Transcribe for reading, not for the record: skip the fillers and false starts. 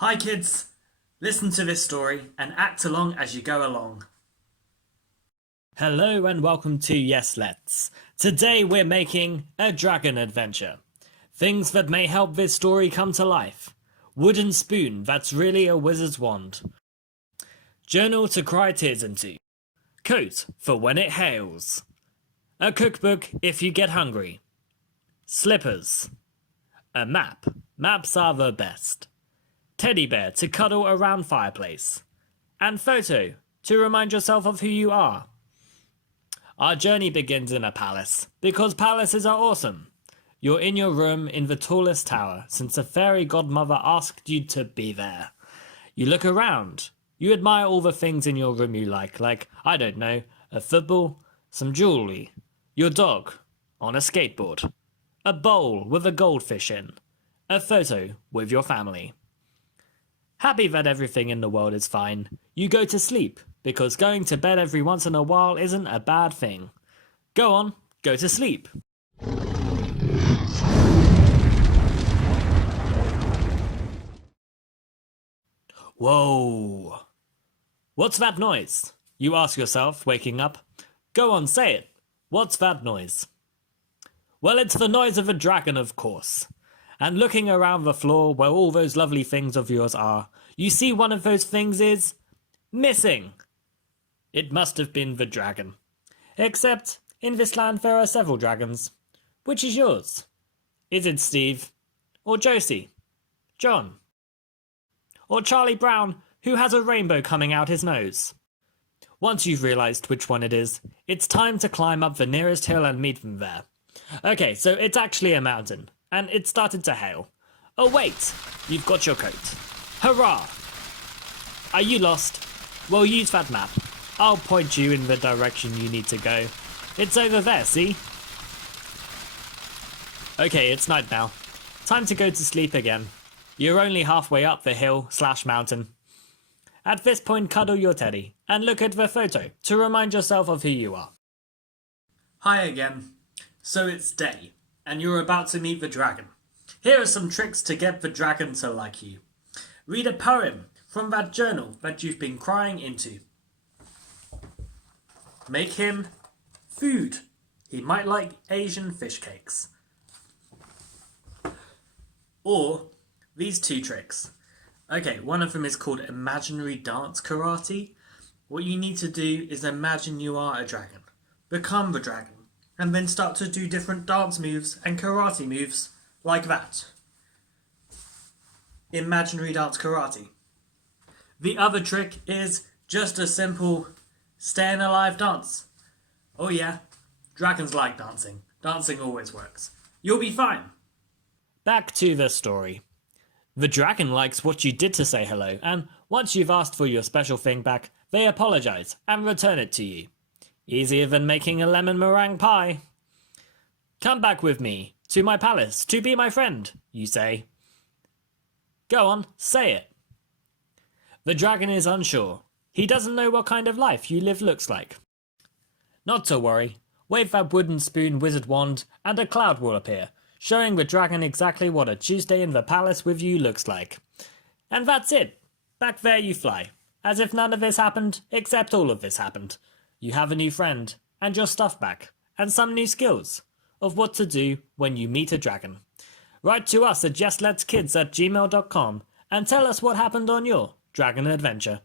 Hi kids, listen to this story and act along as you go along. Hello and welcome to Yes Let's. Today we're making a dragon adventure. Things that may help this story come to life. Wooden spoon that's really a wizard's wand. Journal to cry tears into. Coat for when it hails. A cookbook if you get hungry. Slippers. A map. Maps are the best. Teddy bear to cuddle around fireplace. And photo to remind yourself of who you are. Our journey begins in a palace, because palaces are awesome. You're in your room in the tallest tower, since a fairy godmother asked you to be there. You look around. You admire all the things in your room you like, I don't know, a football, some jewellery, your dog, on a skateboard, a bowl with a goldfish in, a photo with your family. Happy that everything in the world is fine, you go to sleep, because going to bed every once in a while isn't a bad thing. Go on, go to sleep. Whoa! What's that noise? You ask yourself, waking up. Go on, say it. What's that noise? Well, it's the noise of a dragon, of course. And looking around the floor where all those lovely things of yours are, you see one of those things is missing. It must have been the dragon. Except, in this land there are several dragons. Which is yours? Is it Steve? Or Josie? John? Or Charlie Brown, who has a rainbow coming out his nose? Once you've realised which one it is, it's time to climb up the nearest hill and meet them there. Okay, so it's actually a mountain, and it started to hail. Oh wait, you've got your coat. Hurrah! Are you lost? Well, use that map. I'll point you in the direction you need to go. It's over there, see? Okay, it's night now. Time to go to sleep again. You're only halfway up the hill/mountain. At this point, cuddle your teddy and look at the photo to remind yourself of who you are. Hi again. So it's day, and you're about to meet the dragon. Here are some tricks to get the dragon to like you. Read a poem from that journal that you've been crying into. Make him food. He might like Asian fish cakes. Or these two tricks. Okay, one of them is called imaginary dance karate. What you need to do is imagine you are a dragon. Become the dragon. And then start to do different dance moves and karate moves like that. Imaginary dance karate. The other trick is just a simple staying alive dance. Oh yeah, dragons like dancing. Dancing always works. You'll be fine. Back to the story. The dragon likes what you did to say hello, and once you've asked for your special thing back, they apologise and return it to you. Easier than making a lemon meringue pie. Come back with me to my palace to be my friend, you say. Go on, say it. The dragon is unsure. He doesn't know what kind of life you live looks like. Not to worry. Wave that wooden spoon wizard wand and a cloud will appear, showing the dragon exactly what a Tuesday in the palace with you looks like. And that's it. Back there you fly. As if none of this happened, except all of this happened. You have a new friend, and your stuff back, and some new skills of what to do when you meet a dragon. Write to us at justletskids@gmail.com and tell us what happened on your dragon adventure.